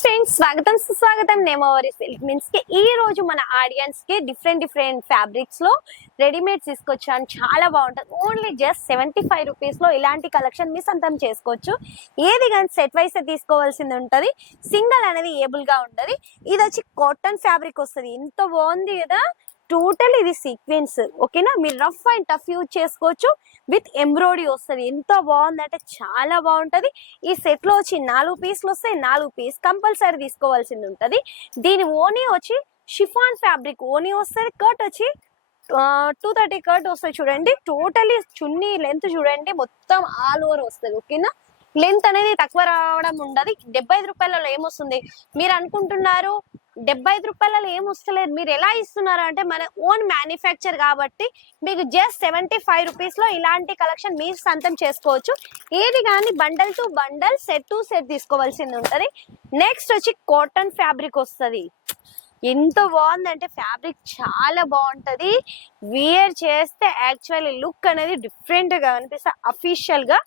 Friends, స్వాగతం సుస్వాగతం. నేమవరి silk mince కి ఈ రోజు మన ఆడియన్స్ కి డిఫరెంట్ ఫ్యాబ్రిక్స్ లో రెడీమేడ్ తీసుకొచ్చాను. చాలా బాగుంటుంది. ఓన్లీ జస్ట్ 75 రూపీస్ లో ఇలాంటి కలెక్షన్ మీ సొంతం చేసుకోవచ్చు. ఏది కానీ సెట్ వైస్ తీసుకోవాల్సింది ఉంటది. సింగిల్ అనేది ఏబుల్ గా ఉంటది. ఇది వచ్చి కాటన్ ఫ్యాబ్రిక్ వస్తుంది. ఎంత బాగుంది కదా. టోటల్ ఇది సీక్వెన్స్. ఓకేనా, మీరు రఫ్ అండ్ టఫ్ యూజ్ చేసుకోవచ్చు. విత్ ఎంబ్రాయిడరీ వస్తుంది. ఎంత బాగుందంటే చాలా బాగుంటది. ఈ సెట్ లో వచ్చి 4 పీసులు వస్తాయి. 4 పీస్ కంపల్సరీ తీసుకోవాల్సింది ఉంటది. దీని ఓనీ వచ్చి షిఫాన్ ఫ్యాబ్రిక్ ఓనీ వస్తుంది. కట్ వచ్చి 230 కట్ వస్తుంది. చూడండి, టోటలీ చున్నీ లెంత్ చూడండి, మొత్తం ఆల్ ఓవర్ వస్తుంది. ఓకేనా, లెంత్ అనేది తక్కువ రావడం ఉండదు. 75 రూపాయలలో ఏమొస్తుంది మీరు అనుకుంటున్నారు? 75 రూపాయలలో ఏమొస్తలేదు. మీరు ఎలా ఇస్తున్నారు అంటే మన ఓన్ మ్యానుఫ్యాక్చర్ కాబట్టి మీకు జస్ట్ 75 రూపీస్ లో ఇలాంటి కలెక్షన్ మీరు సొంతం చేసుకోవచ్చు. ఏది కానీ bundle to bundle, set to set తీసుకోవాల్సింది ఉంటది. నెక్స్ట్ వచ్చి కాటన్ ఫ్యాబ్రిక్ వస్తుంది. ఎంత బాగుందంటే ఫ్యాబ్రిక్ చాలా బాగుంటది. వియర్ చేస్తే యాక్చువల్లీ లుక్ అనేది డిఫరెంట్ గా అనిపిస్తుంది. అఫీషియల్ గా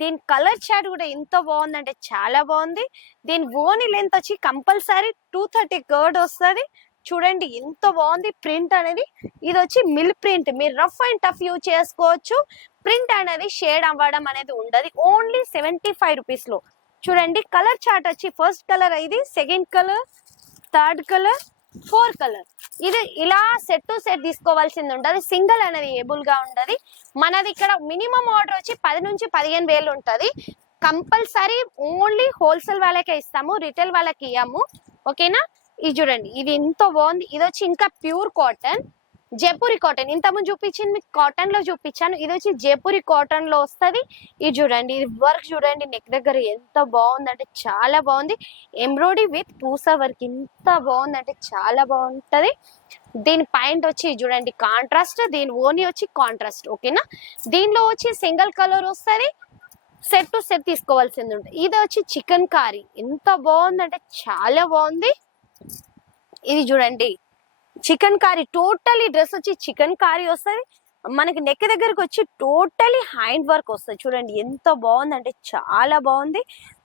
దీని కలర్ చార్ట్ కూడా ఎంత బాగుందంటే చాలా బాగుంది. దీని ఓని లెంత్ వచ్చి కంపల్సరీ 230 కర్డ్ వస్తుంది. చూడండి ఎంత బాగుంది ప్రింట్ అనేది. ఇది వచ్చి మిల్ ప్రింట్. మీరు రఫ్ అండ్ టఫ్ యూజ్ చేసుకోవచ్చు. ప్రింట్ అనేది షేడ్ అవ్వడం అనేది ఉండదు. ఓన్లీ 75 రూపీస్ లో. చూడండి కలర్ చార్ట్ వచ్చి ఫస్ట్ కలర్ ఇది, second colour, third colour, 4 colour. ఇది ఇలా సెట్ టు సెట్ తీసుకోవాల్సింది ఉంటది. సింగిల్ అనేది ఏబుల్ గా ఉండదు. మనది ఇక్కడ మినిమం ఆర్డర్ వచ్చి 10 నుంచి 15 వేలు ఉంటది. కంపల్సరీ ఓన్లీ హోల్సేల్ వాళ్ళకే ఇస్తాము, రిటైల్ వాళ్ళకి ఇయ్యము. ఓకేనా, ఇది చూడండి, ఇది ఎంత బాగుంది. ఇది వచ్చి ఇంకా ప్యూర్ కాటన్, జైపూరి కాటన్. ఇంతకుముందు చూపించింది మీకు కాటన్ లో చూపించాను. ఇది వచ్చి జైపూరి కాటన్ లో వస్తుంది. ఇది చూడండి, ఇది వర్క్ చూడండి నెక్ దగ్గర ఎంత బాగుందంటే చాలా బాగుంది. ఎంబ్రాయిడరీ విత్ పూసా వర్క్ ఎంత బాగుందంటే చాలా బాగుంటది. దీని పాయింట్ వచ్చి చూడండి కాంట్రాస్ట్, దీని ఓని వచ్చి కాంట్రాస్ట్. ఓకేనా, దీనిలో వచ్చి సింగిల్ కలర్ వస్తుంది. సెట్ టు సెట్ తీసుకోవాల్సింది ఉంటుంది. ఇది వచ్చి చికెన్ కారీ. ఎంత బాగుందంటే చాలా బాగుంది. ఇది చూడండి చికెన్ కారీ. టోటలీ డ్రెస్ వచ్చి చికెన్ కారీ వస్తుంది. మనకి నెక్ దగ్గరకు వచ్చి టోటలీ హ్యాండ్ వర్క్ వస్తుంది. చూడండి ఎంత బాగుందంటే చాలా బాగుంది.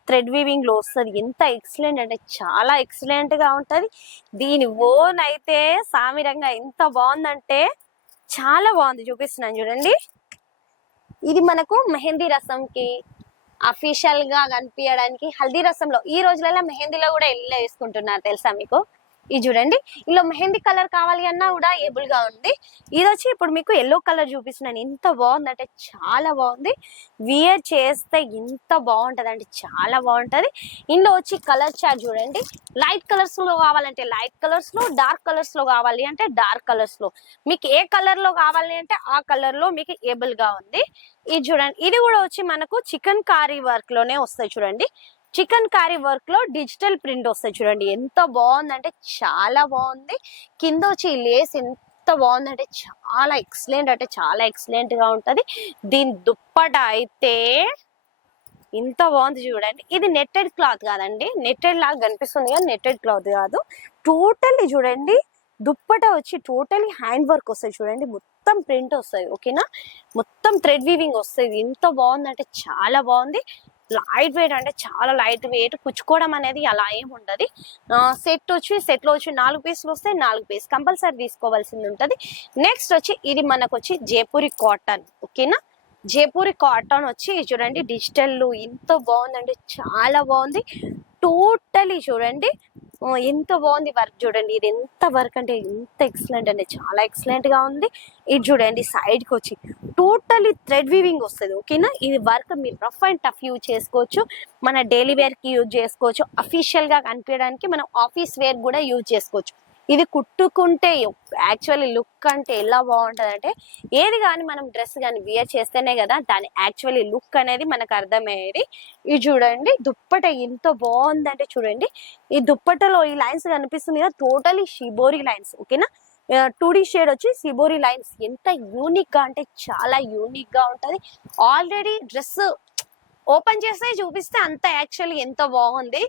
థ్రెడ్ వీవింగ్ లో వస్తుంది. ఎంత ఎక్సలెంట్ అంటే చాలా ఎక్సలెంట్ గా ఉంటది. దీని ఓన్ అయితే సామిరంగా ఎంత బాగుందంటే చాలా బాగుంది. చూపిస్తున్నాను చూడండి. ఇది మనకు మెహందీ రసంకి అఫీషియల్ గా కనిపించడానికి, హల్దీ రసంలో ఈ రోజులలో మెహందీలో కూడా ఎల్లో వేసుకుంటున్నారు తెలుసా మీకు. ఇది చూడండి, ఇలా మెహందీ కలర్ కావాలి అన్నా కూడా ఏబుల్ గా ఉంది. ఇది వచ్చి ఇప్పుడు మీకు ఎల్లో కలర్ చూపిస్తున్నాను. ఎంత బాగుందంటే చాలా బాగుంది. వియర్ చేస్తే ఎంత బాగుంటది అంటే చాలా బాగుంటది. ఇందులో వచ్చి కలర్ చార్ట్ చూడండి. లైట్ కలర్స్ లో కావాలంటే లైట్ కలర్స్ లో, డార్క్ కలర్స్ లో కావాలి అంటే డార్క్ కలర్స్ లో, మీకు ఏ కలర్ లో కావాలి అంటే ఆ కలర్ లో మీకు ఏబుల్ గా ఉంది. ఇది చూడండి, ఇది కూడా వచ్చి మనకు చికెన్ కారీ వర్క్ లోనే వస్తాయి. చూడండి, చికెన్ కారీ వర్క్ లో డిజిటల్ ప్రింట్ వస్తాయి. చూడండి ఎంత బాగుందంటే చాలా బాగుంది. కింద వచ్చి లేస్ ఎంత బాగుందంటే చాలా ఎక్సలెంట్ అంటే చాలా ఎక్సలెంట్ గా ఉంటది. దీని దుప్పట అయితే ఇంత బాగుంది చూడండి. ఇది నెట్టెడ్ క్లాత్ కాదండి, నెట్టెడ్ లాగా కనిపిస్తుంది కానీ నెట్టెడ్ క్లాత్ కాదు. టోటల్లీ చూడండి దుప్పట వచ్చి టోటలీ హ్యాండ్ వర్క్ వస్తుంది. చూడండి మొత్తం ప్రింట్ వస్తుంది. ఓకేనా, మొత్తం థ్రెడ్ వీవింగ్ వస్తుంది. ఎంత బాగుందంటే చాలా బాగుంది. లైట్ వెయిట్ అంటే చాలా లైట్ వెయిట్. కుచ్చుకోవడం అనేది అలా ఏమి ఉండదు. సెట్ లో వచ్చి 4 పీసులు వస్తాయి. 4 పీస్ కంపల్సరీ తీసుకోవాల్సింది ఉంటది. నెక్స్ట్ వచ్చి ఇది మనకు వచ్చి జైపూరి కాటన్. ఓకేనా, జైపూరి కాటన్ వచ్చి చూడండి డిజిటల్ ఎంత బాగుందంటే చాలా బాగుంది. టోటలీ చూడండి ఎంత బాగుంది వర్క్. చూడండి ఇది ఎంత వర్క్ అంటే ఎంత ఎక్సలెంట్ అంటే చాలా ఎక్సలెంట్ గా ఉంది. ఇది చూడండి సైడ్ కి వచ్చి టోటలీ థ్రెడ్ వీవింగ్ వస్తుంది. ఓకేనా, ఇది వర్క్ మీరు రఫ్ అండ్ టఫ్ యూజ్ చేసుకోవచ్చు. మన డైలీ వేర్ కి యూజ్ చేసుకోవచ్చు. అఫీషియల్ గా కనిపించడానికి మనం ఆఫీస్ వేర్ కూడా యూజ్ చేసుకోవచ్చు. ఇది కుట్టుకుంటే యాక్చువల్లీ లుక్ అంటే ఎలా బాగుంటది అంటే, ఏది కానీ మనం డ్రెస్ కానీ వియర్ చేస్తేనే కదా దాని యాక్చువల్లీ లుక్ అనేది మనకు అర్థమయ్యేది. ఇది చూడండి దుప్పట ఎంత బాగుందంటే చూడండి, ఈ దుప్పటలో ఈ లైన్స్ కనిపిస్తుంది కదా టోటలీ షిబోరి లైన్స్. ఓకేనా, 2D షేడ్ వచ్చి సిబోరి లైన్స్. ఎంత యూనిక్ గా అంటే చాలా యూనిక్ గా ఉంటది. ఆల్రెడీ డ్రెస్ ఓపెన్ చేస్తే చూపిస్తే అంత యాక్చువల్లీ ఎంత బాగుంది.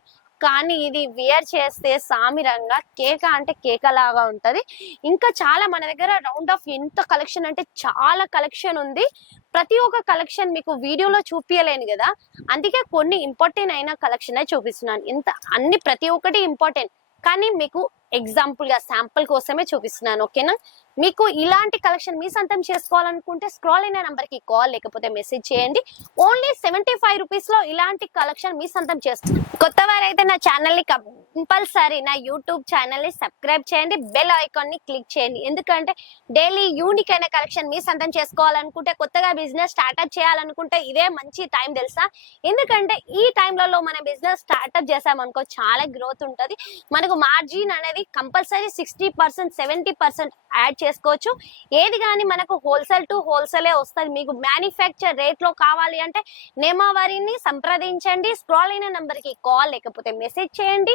కానీ ఇది వియర్ చేస్తే సామిరంగా కేక అంటే కేక లాగా ఉంటది. ఇంకా చాలా మన దగ్గర రౌండ్ ఆఫ్ ఎంత కలెక్షన్ అంటే చాలా కలెక్షన్ ఉంది. ప్రతి ఒక్క కలెక్షన్ మీకు వీడియోలో చూపించలేను కదా, అందుకే కొన్ని ఇంపార్టెంట్ అయిన కలెక్షన్ చూపిస్తున్నాను. ఇంత అన్ని ప్రతి ఒక్కటి ఇంపార్టెంట్, కానీ మీకు ఎగ్జాంపుల్ గా శాంపుల్ కోసమే చూపిస్తున్నాను. ఓకేనా? మీకు ఇలాంటి కలెక్షన్ మీ సొంతం చేసుకోవాలనుకుంటే స్క్రాల్ అయిన నంబర్ కి కాల్ లేకపోతే మెసేజ్ చేయండి. ఓన్లీ 75 రూపీస్ లో ఇలాంటి కలెక్షన్ మీ సొంతం చేసుకోండి. కొత్త వారైతే నా ఛానల్ ని కంపల్సరీ నా యూట్యూబ్ ఛానల్ ని సబ్స్క్రైబ్ చేయండి, బెల్ ఐకాన్ ని క్లిక్ చేయండి. ఎందుకంటే డైలీ యూనిక్ అయిన కలెక్షన్ మీ సొంతం చేసుకోవాలనుకుంటే, కొత్తగా బిజినెస్ స్టార్ట్అప్ చేయాలనుకుంటే ఇదే మంచి టైం తెలుసా? ఎందుకంటే ఈ టైంలలో మన బిజినెస్ స్టార్ట్అప్ చేసామనుకో చాలా గ్రోత్ ఉంటుంది. మనకు మార్జిన్ అనేది కంపల్సరీ 60% 70% యాడ్ చేసుకోవచ్చు. ఏది కానీ మనకు హోల్సేల్ టు హోల్సేలే వస్తుంది. మీకు మ్యానుఫ్యాక్చర్ రేట్ లో కావాలి అంటే నేమావారిని సంప్రదించండి. స్క్రాల్ అయిన నంబర్ కి కాల్ లేకపోతే మెసేజ్ చేయండి.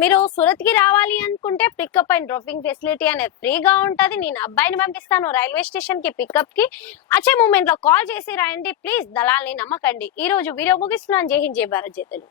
మీరు సూరత్ కి రావాలి అనుకుంటే పికప్ అండ్ డ్రాపింగ్ ఫెసిలిటీ అనేది ఫ్రీగా ఉంటది. నేను అబ్బాయిని పంపిస్తాను రైల్వే స్టేషన్ కి పికప్ కి. వచ్చే మూమెంట్ లో కాల్ చేసి రాయండి ప్లీజ్. దళాల్ని నమ్మకండి. ఈ రోజు వీడియో ముగిస్తున్నాను. జై హింద్, జై భారత్, జై తెలుగు.